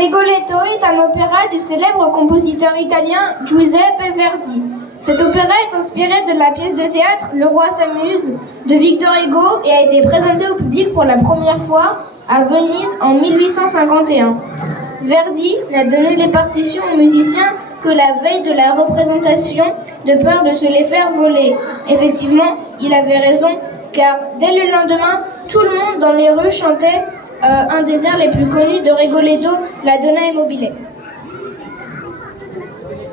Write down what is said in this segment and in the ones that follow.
Rigoletto est un opéra du célèbre compositeur italien Giuseppe Verdi. Cet opéra est inspiré de la pièce de théâtre Le Roi s'amuse de Victor Hugo et a été présenté au public pour la première fois à Venise en 1851. Verdi n'a donné les partitions aux musiciens que la veille de la représentation, de peur de se les faire voler. Effectivement, il avait raison, car dès le lendemain, tout le monde dans les rues chantait un des airs les plus connus de Rigoletto, la Donna e Mobile.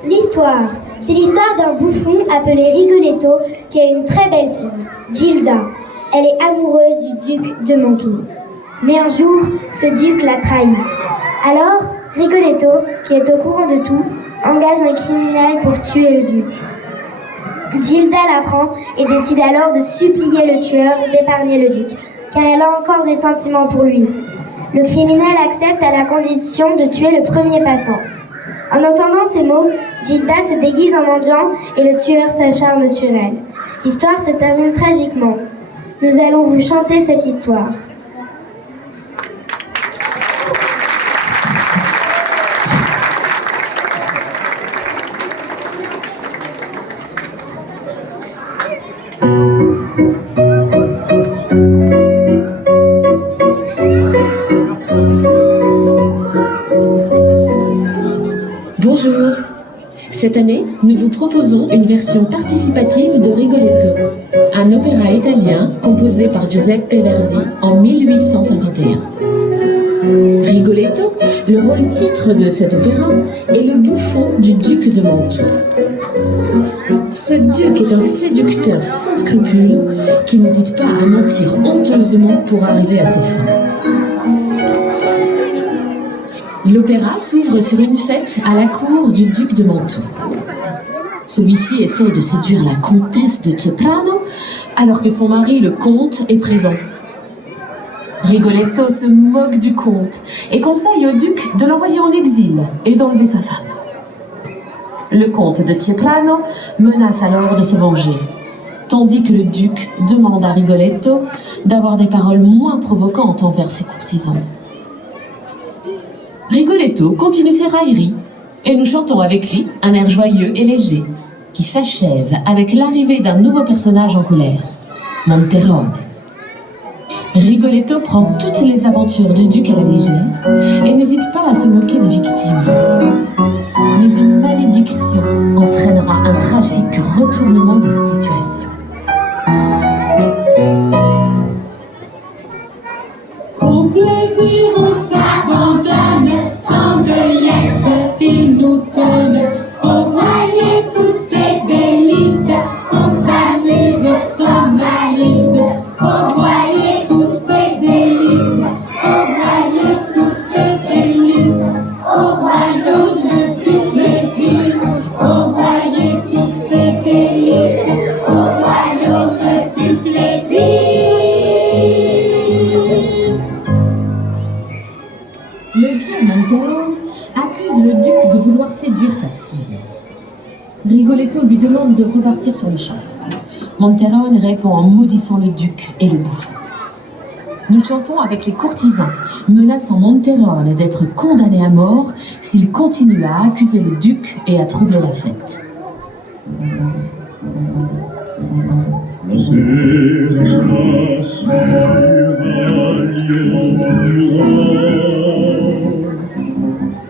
L'histoire, c'est l'histoire d'un bouffon appelé Rigoletto qui a une très belle fille, Gilda. Elle est amoureuse du duc de Mantoue. Mais un jour, ce duc la trahit. Alors, Rigoletto, qui est au courant de tout, engage un criminel pour tuer le duc. Gilda l'apprend et décide alors de supplier le tueur d'épargner le duc, car elle a encore des sentiments pour lui. Le criminel accepte à la condition de tuer le premier passant. En entendant ces mots, Gilda se déguise en mendiant et le tueur s'acharne sur elle. L'histoire se termine tragiquement. Nous allons vous chanter cette histoire. Bonjour. Cette année, nous vous proposons une version participative de Rigoletto, un opéra italien composé par Giuseppe Verdi en 1851. Rigoletto, le rôle titre de cet opéra, est le bouffon du duc de Mantoue. Ce duc est un séducteur sans scrupules qui n'hésite pas à mentir honteusement pour arriver à ses fins. L'opéra s'ouvre sur une fête à la cour du duc de Mantoue. Celui-ci essaie de séduire la comtesse de Ceprano alors que son mari, le comte, est présent. Rigoletto se moque du comte et conseille au duc de l'envoyer en exil et d'enlever sa femme. Le comte de Ceprano menace alors de se venger, tandis que le duc demande à Rigoletto d'avoir des paroles moins provocantes envers ses courtisans. Rigoletto continue ses railleries et nous chantons avec lui un air joyeux et léger qui s'achève avec l'arrivée d'un nouveau personnage en colère, Monterone. Rigoletto prend toutes les aventures du duc à la légère et n'hésite pas à se moquer des victimes. Mais une malédiction entraînera un tragique retournement de situation. Au plaisir on s'abandonne, tant de liesses il nous donne. On voyait tous ces délices, on s'amuse sans malice. On voyait tous ces délices, on voyait tous ces délices. Au royaume du plaisir, on voyait tous ces délices. Au royaume du plaisir. Le vieux Monterone accuse le duc de vouloir séduire sa fille. Rigoletto lui demande de repartir sur le champ. Monterone répond en maudissant le duc et le bouffon. Nous chantons avec les courtisans, menaçant Monterone d'être condamné à mort s'il continue à accuser le duc et à troubler la fête. La sergea sur un lion murat,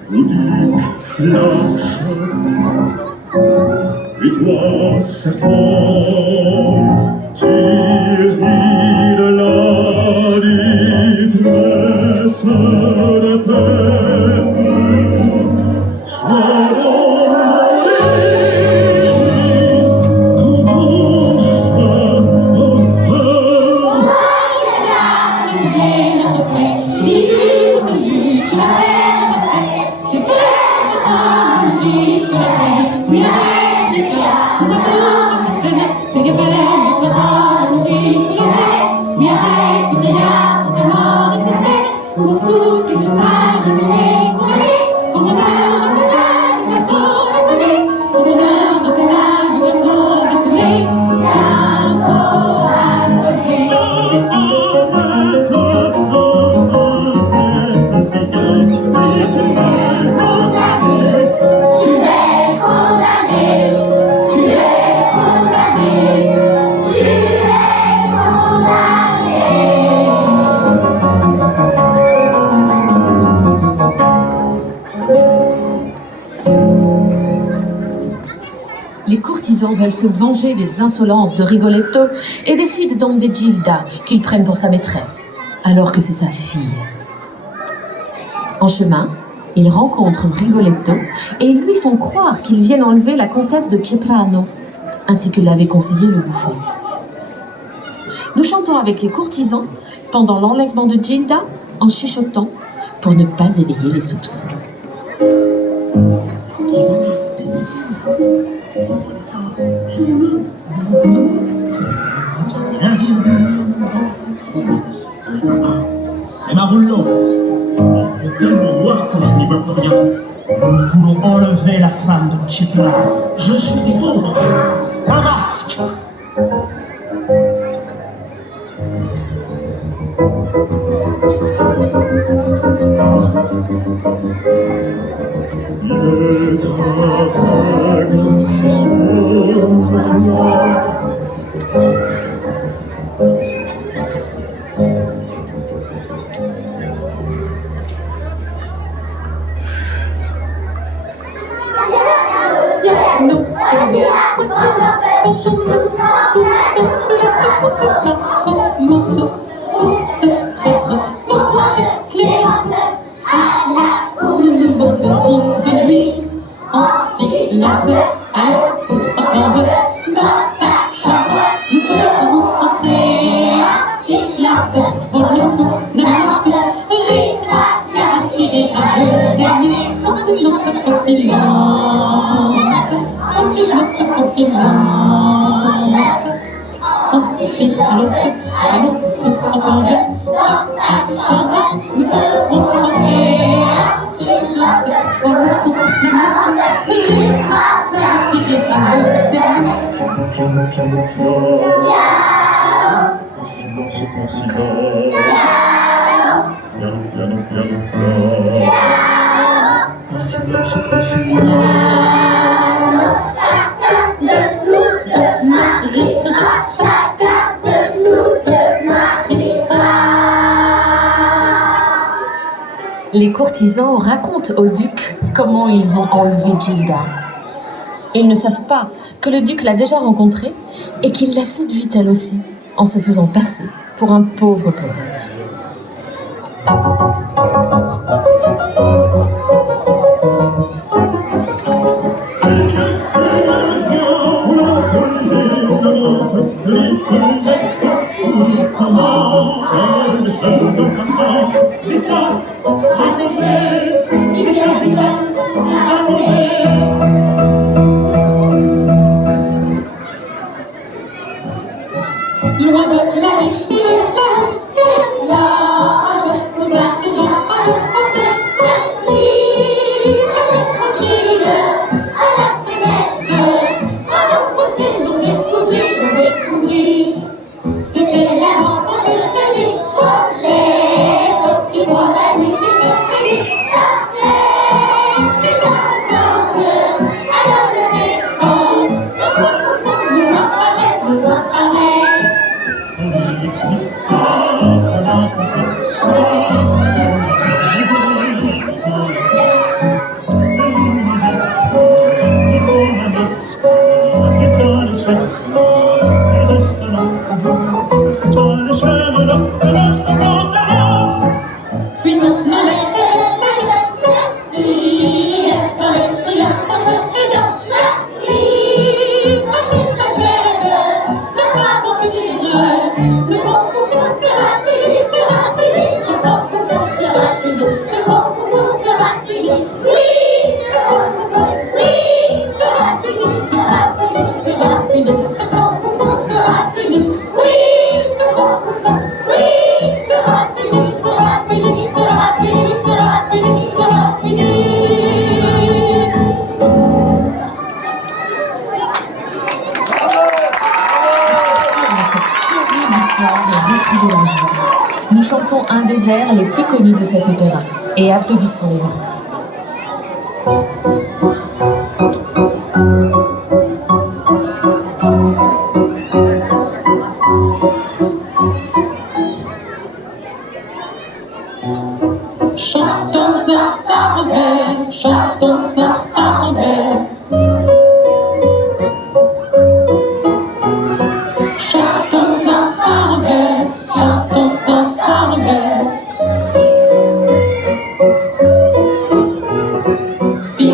le duc flash, et toi, serpent, tu ris de la détresse de peine. Sois pour toutes les outrages, je vais condamner. Pour l'honneur de l'État, nous battons la sonner. Pour l'honneur de l'État, nous battons la sonner. Bientôt à sonner. Les courtisans veulent se venger des insolences de Rigoletto et décident d'enlever Gilda, qu'ils prennent pour sa maîtresse, alors que c'est sa fille. En chemin, ils rencontrent Rigoletto et ils lui font croire qu'ils viennent enlever la comtesse de Ceprano, ainsi que l'avait conseillé le bouffon. Nous chantons avec les courtisans pendant l'enlèvement de Gilda en chuchotant pour ne pas éveiller les soupçons. C'est Marullo. Il fait tellement noir que je n'y vois plus rien. Nous voulons enlever la femme de Ceprano. Je suis des vôtres. Un masque! Il est aveugle sur le flanc. Allons tous ensemble dans sa chambre, nous allons entrer un silence au leçon de monde. Piano, piano, piano. Un silence, un silence. Piano, piano, piano, piano. Un silence, un silence. Les courtisans racontent au duc comment ils ont enlevé Gilda. Ils ne savent pas que le duc l'a déjà rencontrée et qu'il l'a séduite elle aussi, en se faisant passer pour un pauvre poète. Loin de la vie, il est là, nous arrivons à le tranquille, à la fenêtre, à la beauté, l'on découvrit, c'était la rencontre de Nicolette, qui pour la nuit était déjà danse, alors le décor, ce qu'on au fond nous apparaît. Puis on enlève la vie dans le silence et dans la nuit. Ainsi s'achève notre aventure. Ce qu'on pouvons sera puni, sera puni. Ce qu'on pouvons sera puni, ce qu'on pouvons sera puni. Oui, ce qu'on pouvons, oui, sera puni, sera puni, sera puni. Ce qu'on pouvons sera puni. Oui, ce qu'on pouvons, oui, sera puni, sera puni, sera puni, sera puni, sera puni. Pour sortir de cette terrible histoire et retrouver la joie, nous chantons un des airs les plus connus de cet opéra et applaudissons les artistes. Chantons ensemble, chantons ensemble. fille.